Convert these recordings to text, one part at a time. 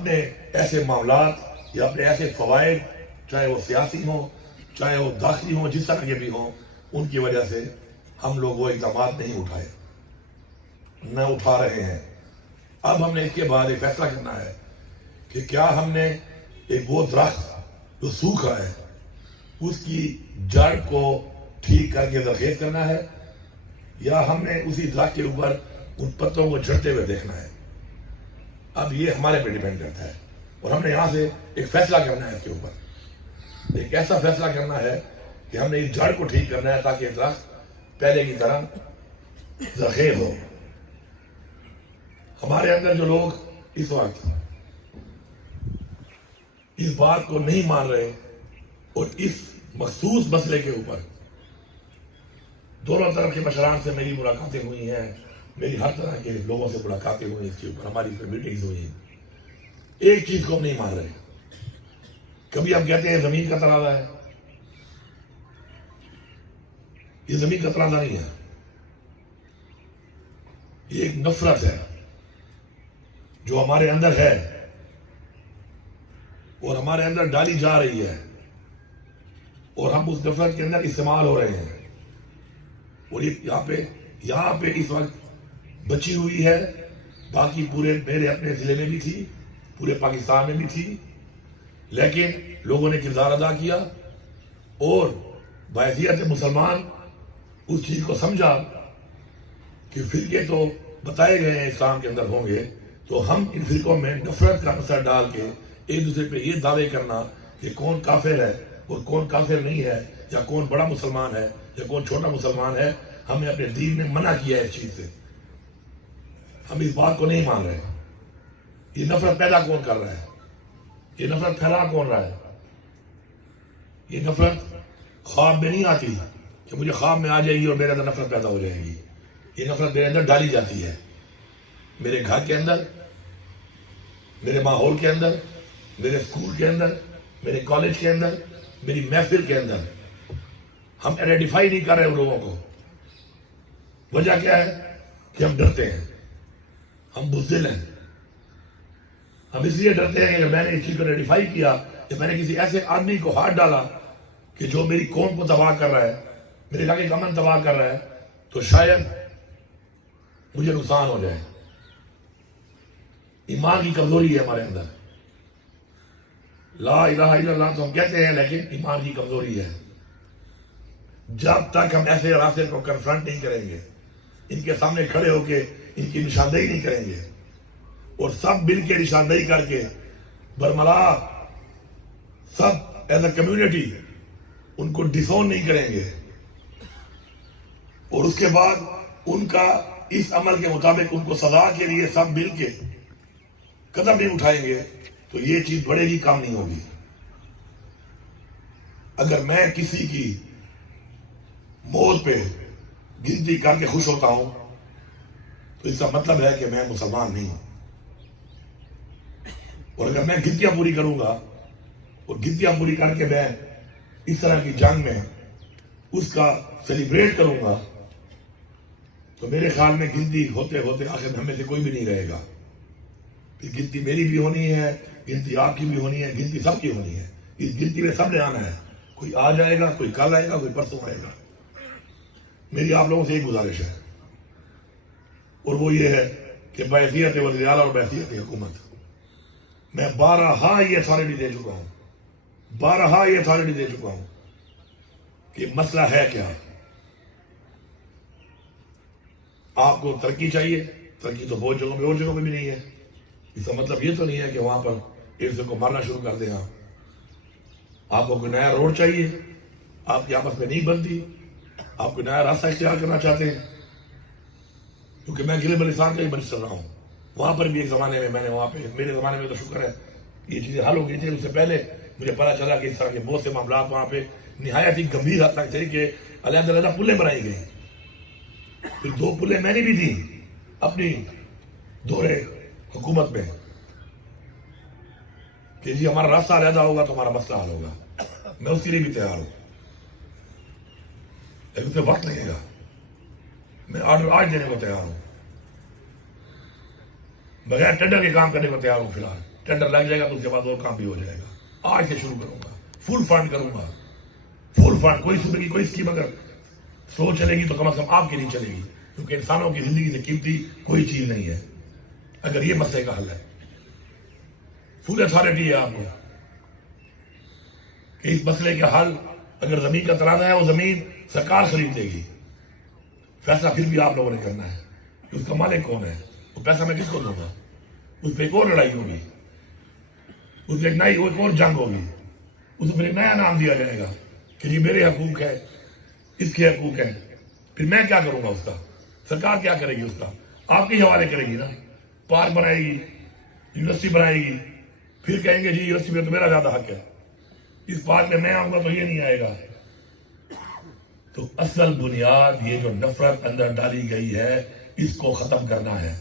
اپنے ایسے معاملات یا اپنے ایسے فوائد، چاہے وہ سیاسی ہوں چاہے وہ داخلی ہوں، جس طرح کے بھی ہوں، ان کی وجہ سے ہم لوگ وہ اقدامات نہیں اٹھائے، نہ اٹھا رہے ہیں۔ اب ہم نے اس کے بعد ایک فیصلہ کرنا ہے کہ کیا ہم نے ایک وہ درخت جو سوکھ رہا ہے اس کی جڑ کو ٹھیک کر کے زرخیز کرنا ہے، یا ہم نے اسی درخت کے اوپر ان پتوں کو جھڑتے ہوئے دیکھنا ہے۔ اب یہ ہمارے پہ ڈیپینڈ کرتا ہے، اور ہم نے یہاں سے ایک فیصلہ کرنا ہے، اس کے اوپر ایک ایسا فیصلہ کرنا ہے کہ ہم نے اس جڑ کو ٹھیک کرنا ہے تاکہ درخت پہلے کی طرح زرخیز ہو۔ ہمارے اندر جو لوگ اس وقت اس بات کو نہیں مان رہے اور اس مخصوص مسئلے کے اوپر دونوں طرف کے مشران سے میری ملاقاتیں ہوئی ہیں، میری ہر طرح کے لوگوں سے ملاقاتیں ہوئی، اس کے اوپر ہماری میٹنگز ہوئی ہیں، ایک چیز کو ہم نہیں مان رہے۔ کبھی ہم کہتے ہیں زمین کا تنازع ہے، یہ زمین کا تنازع نہیں ہے، یہ ایک نفرت ہے جو ہمارے اندر ہے اور ہمارے اندر ڈالی جا رہی ہے، اور ہم اس نفرت کے اندر استعمال ہو رہے ہیں، اور یہاں پہ اس وقت بچی ہوئی ہے، باقی پورے میرے اپنے ضلع میں بھی تھی، پورے پاکستان میں بھی تھی، لیکن لوگوں نے کردار ادا کیا اور بحیثیت مسلمان اس چیز کو سمجھا کہ فرقے تو بتائے گئے ہیں اسلام کے اندر ہوں گے، تو ہم ان فرقوں میں نفرت کا مسئلہ ڈال کے ایک دوسرے پہ یہ دعوے کرنا کہ کون کافر ہے اور کون کافر نہیں ہے، یا کون بڑا مسلمان ہے یا کون چھوٹا مسلمان ہے، ہمیں اپنے دین نے منع کیا ہے اس چیز سے۔ ہم اس بات کو نہیں مان رہے۔ یہ نفرت پیدا کون کر رہا ہے؟ یہ نفرت پھیلا کون رہا ہے؟ یہ نفرت خواب میں نہیں آتی کہ مجھے خواب میں آ جائے گی اور میرے اندر نفرت پیدا ہو جائے گی۔ یہ نفرت میرے اندر ڈالی جاتی ہے، میرے گھر کے اندر، میرے ماحول کے اندر، میرے اسکول کے اندر، میرے کالج کے اندر، میری محفل کے اندر۔ ہم آئیڈینٹیفائی نہیں کر رہے ان لوگوں کو۔ وجہ کیا ہے کہ ہم ڈرتے ہیں، ہم بزدل ہیں۔ ہم اس لیے ڈرتے ہیں کہ میں نے اس چیز کو آئیڈینٹیفائی کیا کہ میں نے کسی ایسے آدمی کو ہاتھ ڈالا کہ جو میری قوم کو تباہ کر رہا ہے، میرے علاقے کا امن تباہ کر رہا ہے، تو شاید مجھے نقصان ہو جائے۔ ایمان کی کمزوری ہے ہمارے اندر۔ لا الہ الا اللہ تو ہم کہتے ہیں، لیکن ایمان کی کمزوری ہے۔ جب تک ہم ایسے راستے کو کنفرنٹ نہیں کریں گے، ان کے سامنے کھڑے ہو کے ان کی نشاندہی نہیں کریں گے، اور سب مل کے نشاندہی کر کے برملا سب ایز اے کمیونٹی ان کو ڈسون نہیں کریں گے، اور اس کے بعد ان کا اس عمل کے مطابق ان کو سزا کے لیے سب مل کے قدم نہیں اٹھائیں گے، تو یہ چیز بڑھے گی، کام نہیں ہوگی۔ اگر میں کسی کی موت پہ گنتی کر کے خوش ہوتا ہوں تو اس کا مطلب ہے کہ میں مسلمان نہیں ہوں، اور اگر میں گنتیاں پوری کروں گا اور گنتیاں پوری کر کے میں اس طرح کی جنگ میں اس کا سیلیبریٹ کروں گا، تو میرے خیال میں گنتی ہوتے ہوتے آخر ہم میں سے کوئی بھی نہیں رہے گا۔ پھر گنتی میری بھی ہونی ہے، گنتی آپ کی بھی ہونی ہے، گنتی سب کی ہونی ہے۔ اس گنتی میں سب نے آنا ہے، کوئی آج آئے گا، کوئی کل آئے گا، کوئی پرسوں آئے گا۔ میری آپ لوگوں سے ایک گزارش ہے، اور وہ یہ ہے کہ بحیثیت وزیر اعلیٰ اور بحیثیت حکومت میں بارہا یہ اتھارٹی دے چکا ہوں کہ مسئلہ ہے کیا۔ آپ کو ترقی چاہیے، ترقی تو بہت جگہوں پہ اور جگہوں پہ بھی نہیں ہے۔ اس کا مطلب یہ تو نہیں ہے کہ وہاں پر ایک دوسرے کو مارنا شروع کر دیں۔ آپ کو کوئی نیا روڈ چاہیے، آپ کی آپس میں نہیں بنتی، آپ کوئی نیا راستہ اختیار کرنا چاہتے ہیں، کیونکہ میں گلے بلستان کا ہی منسٹر رہا ہوں، وہاں پر بھی ایک زمانے میں میں نے وہاں پہ، میرے زمانے میں تو شکر ہے یہ چیزیں حل ہو گئی تھی، اس سے پہلے مجھے پتا چلا کہ اس طرح کے بہت سے معاملات وہاں پہ نہایت ہی گمبھیر حد تک تھے کہ علیحدہ علیحدہ پلیں بنائی گئی۔ پھر 2 پلیں میں نے بھی دی اپنی دورے حکومت میں کہ جی ہمارا راستہ علیحدہ ہوگا تو ہمارا مسئلہ حل ہوگا۔ میں اس کے لیے بھی تیار ہوں، لیکن اس میں وقت لگے گا۔ میں آرڈر آج دینے کو تیار ہوں، بغیر ٹینڈر کے کام کرنے کو تیار ہوں فی الحال۔ ٹینڈر لگ جائے گا تو اس کے بعد اور کام بھی ہو جائے گا. آج سے شروع کروں گا, فل فنڈ کروں گا, فل فنڈ. کوئی صبح کی کوئی اسکیم اگر سلو چلے گی تو کم از کم آپ کی نہیں چلے گی, کیونکہ انسانوں کی زندگی سے قیمتی کوئی چیز نہیں ہے. اگر یہ مسئلے کا حل ہے, فل اتھارٹی ہے آپ کو کہ اس مسئلے کا حل, اگر زمین کا تنازع ہے وہ زمین سرکار خرید دے گی, فیصلہ پھر بھی آپ لوگوں نے کرنا ہے کہ اس کا مالک کون ہے, وہ پیسہ میں کس کو دوں گا. اس پہ ایک اور لڑائی ہوگی, اس پہ ایک اور جنگ ہوگی, اس پہ ایک نیا نام دیا جائے گا کہ یہ میرے حقوق ہے, اس کے حقوق ہیں. پھر میں کیا کروں گا اس کا, سرکار کیا کرے گی اس کا, آپ کے حوالے کرے گی نا. پارک بنائے گی, یونیورسٹی بنائے گی, پھر کہیں گے جی یونیورسٹی میں تو میرا زیادہ حق ہے, اس پارک میں میں آؤں گا تو یہ نہیں آئے گا. تو اصل بنیاد یہ جو نفرت اندر ڈالی گئی ہے اس کو ختم کرنا ہے.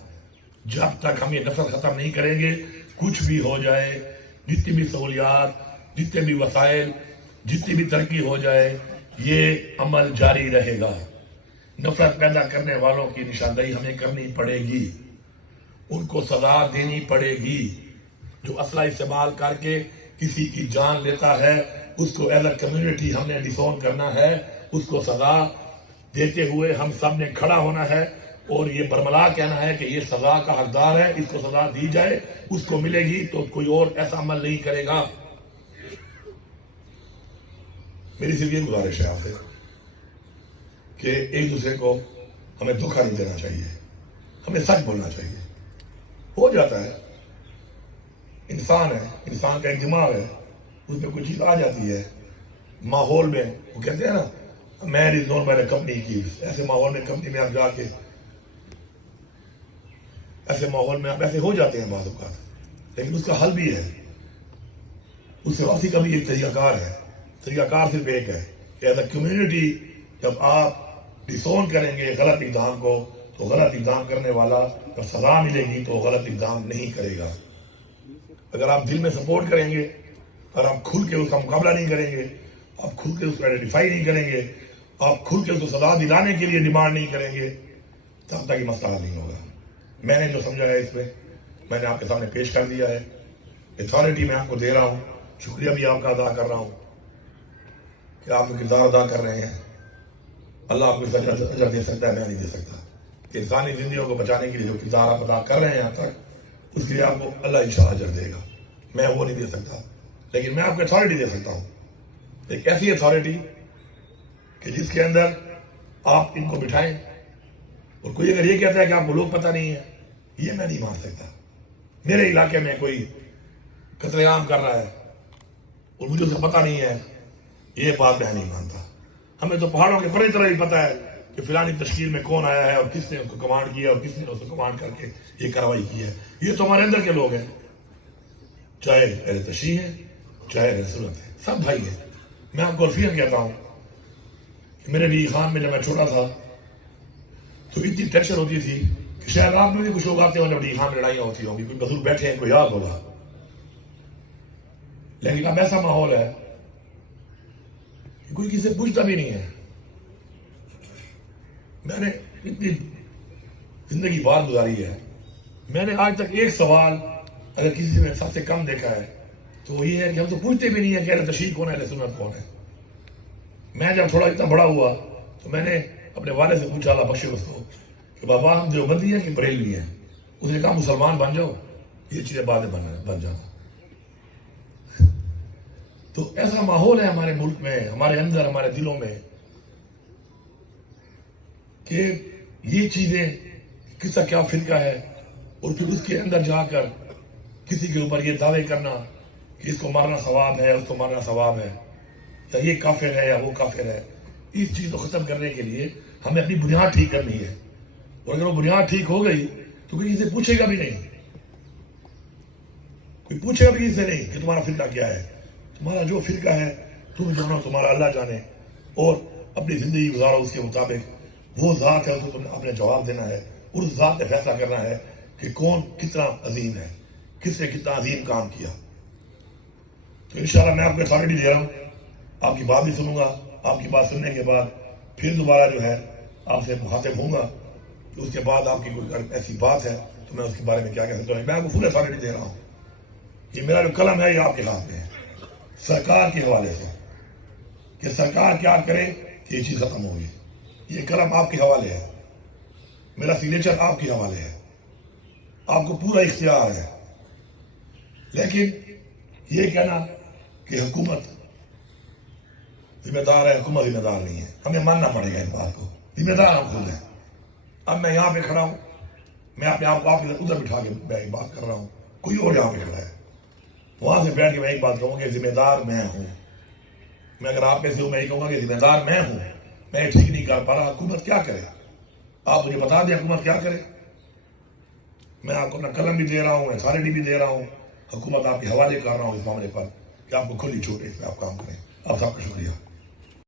جب تک ہم یہ نفرت ختم نہیں کریں گے, کچھ بھی ہو جائے, جتنی بھی سہولیات, جتنے بھی وسائل, جتنی بھی ترقی ہو جائے, یہ عمل جاری رہے گا. نفرت پیدا کرنے والوں کی نشاندہی ہمیں کرنی پڑے گی, ان کو سزا دینی پڑے گی. جو اسلحہ استعمال کر کے کسی کی جان لیتا ہے اس کو ایز اے کمیونٹی ہم نے ڈسون کرنا ہے, اس کو سزا دیتے ہوئے ہم سب نے کھڑا ہونا ہے اور یہ برملا کہنا ہے کہ یہ سزا کا حقدار ہے, اس کو سزا دی جائے, اس کو ملے گی تو کوئی اور ایسا عمل نہیں کرے گا. میری صرف یہ گزارش ہے آپ سے کہ ایک دوسرے کو ہمیں دھوکہ نہیں دینا چاہیے, ہمیں سچ بولنا چاہیے. ہو جاتا ہے, انسان ہے, انسان کا ایک دماغ ہے, اس میں کوئی چیز آ جاتی ہے ماحول میں. وہ کہتے ہیں نا man is known by the company keeps. ایسے ماحول میں کمپنی میں آپ جا کے ایسے ماحول میں آپ ایسے ہو جاتے ہیں بعض اوقات, لیکن اس کا حل بھی ہے. اس سے واسی کا بھی ایک طریقہ کار ہے. طریقہ کار صرف ایک ہے کہ ایز اے کمیونٹی جب آپ ڈسون کریں گے غلط اقدام کو تو غلط اقدام کرنے والا جب سزا ملے گی تو غلط اقدام نہیں کرے گا. اگر آپ دل میں سپورٹ کریں گے اور آپ کھل کے اس کا مقابلہ نہیں کریں گے, آپ کھل کے اس کو آئیڈینٹیفائی نہیں کریں گے, آپ کھل کے اس کو سزا دلانے کے لیے ڈیمانڈ نہیں کریں گے, تب تک یہ مسئلہ نہیں ہوگا. میں نے جو سمجھا ہے اس میں میں نے آپ کے سامنے پیش کر دیا ہے. اتھارٹی میں آپ کو دے رہا ہوں, شکریہ بھی آپ کا ادا کر رہا ہوں کہ آپ کردار ادا کر رہے ہیں. اللہ آپ کو اجر دے سکتا ہے, میں نہیں دے سکتا. انسانی زندگیوں کو بچانے کے لیے جو کردار آپ ادا کر رہے ہیں یہاں تک, اس کے لیے آپ کو اللہ انشاءاللہ اجر دے گا. میں وہ نہیں دے سکتا, لیکن میں آپ کو اتھارٹی دے سکتا ہوں, ایک ایسی اتھارٹی کہ جس کے اندر آپ ان کو بٹھائیں. اور کوئی اگر یہ کہتا ہے کہ آپ کو لوگ پتہ نہیں ہے, یہ میں نہیں مان سکتا. میرے علاقے میں کوئی قتل عام کر رہا ہے اور مجھے اسے پتہ نہیں ہے, یہ بات میں نہیں مانتا. ہمیں تو پہاڑوں کے بڑے طرح ہی پتہ ہے کہ فلانی تشکیل میں کون آیا ہے اور کس نے اس کو کمانڈ کیا اور کس نے اس کو کمانڈ کر کے یہ کارروائی کی ہے. یہ تو ہمارے اندر کے لوگ ہیں, چاہے اہل تشیع ہیں چاہے اہل سنت ہیں, سب بھائی ہیں. میں آپ کو رفیق کہتا ہوں کہ میرے بھی خان میں جب میں چھوٹا تھا تو اتنی ٹینشن ہوتی تھی کہ شاید رات میں بھی کچھ لوگ آتے ہوں جب ڈی خان میں لڑائیاں ہوتی ہوں گی, کوئی بزرگ بیٹھے ہیں, کوئی یاد ہوگا. لیکن اب ایسا ماحول ہے کہ کوئی کسی سے پوچھتا بھی نہیں ہے. میں نے اتنی زندگی بات گزاری ہے, میں نے آج تک ایک سوال اگر کسی نے سب سے کم دیکھا ہے تو وہ یہ ہے کہ ہم تو پوچھتے بھی نہیں ہیں کہ اہل تشیع کون ہے, اہل سنت کون ہے. میں جب تھوڑا اتنا بڑا ہوا تو میں نے اپنے والد سے پوچھا, اللہ بخشے اس کو, کہ بابا ہم دیوبندی ہیں کہ بریلوی ہیں. اس نے کہا مسلمان بن جاؤ, یہ چیزیں بعد میں بن جانا. تو ایسا ماحول ہے ہمارے ملک میں, ہمارے اندر, ہمارے دلوں میں کہ یہ چیزیں کس کا کیا فرقہ ہے, اور پھر اس کے اندر جا کر کسی کے اوپر یہ دعوے کرنا کہ اس کو مارنا ثواب ہے, اس کو مارنا ثواب ہے, یا یہ کافر ہے یا وہ کافر ہے. اس چیز کو ختم کرنے کے لیے ہمیں اپنی بنیاد ٹھیک کرنی ہے. اور اگر وہ بنیاد ٹھیک ہو گئی تو کوئی اسے پوچھے گا بھی نہیں, کوئی پوچھے گا بھی اسے نہیں کہ تمہارا فرقہ کیا ہے. تمہارا جو فرقہ ہے تم جانو, تمہارا اللہ جانے, اور اپنی زندگی گزارو اس کے مطابق. وہ ذات ہے, اس کو تم نے اپنے جواب دینا ہے, اس ذات نے فیصلہ کرنا ہے کہ کون کتنا عظیم ہے, کس نے کتنا عظیم کام کیا. تو انشاءاللہ میں آپ کو اتھارٹی دے رہا ہوں, آپ کی بات بھی سنوں گا. آپ کی بات سننے کے بعد پھر دوبارہ جو ہے آپ سے مخاطب ہوں گا. اس کے بعد آپ کی کوئی ایسی بات ہے تو میں اس کے بارے میں کیا کہہ سکتا ہوں. میں آپ کو فل اتھارٹی دے رہا ہوں یہ میرا جو قلم ہے یہ آپ کے ہاتھ میں ہے سرکار کے حوالے سے کہ سرکار کیا کرے کہ یہ چیز ختم ہوگی. یہ قلم آپ کے حوالے ہے, میرا سگنیچر آپ کے حوالے ہے, آپ کو پورا اختیار ہے. لیکن یہ کہنا کہ حکومت ذمہ دار ہے, حکومت ذمہ دار نہیں ہے, ہمیں ماننا پڑے گا اس بات کو. ذمہ دار ہم خود ہیں. اب میں یہاں پہ کھڑا ہوں, میں اپنے آپ کو آپ کے ادھر بٹھا کے میں ایک بات کر رہا ہوں, کوئی اور یہاں پہ کھڑا ہے, وہاں سے بیٹھ کے میں ایک بات کہوں کہ ذمہ دار میں ہوں. میں اگر آپ میں سے ہوں میں یہ کہوں گا کہ ذمہ دار میں ہوں. میں ٹھیک نہیں کر پا رہا, حکومت کیا کرے, آپ مجھے بتا دیں حکومت کیا کرے. میں آپ کو اپنا قلم بھی دے رہا ہوں, اتھارٹی بھی دے رہا ہوں, حکومت آپ کے حوالے کر رہا ہوں اس معاملے پر کہ آپ کو کھلی چھوٹ ہے, اس میں آپ کام کریں. آپ سب کا شکریہ.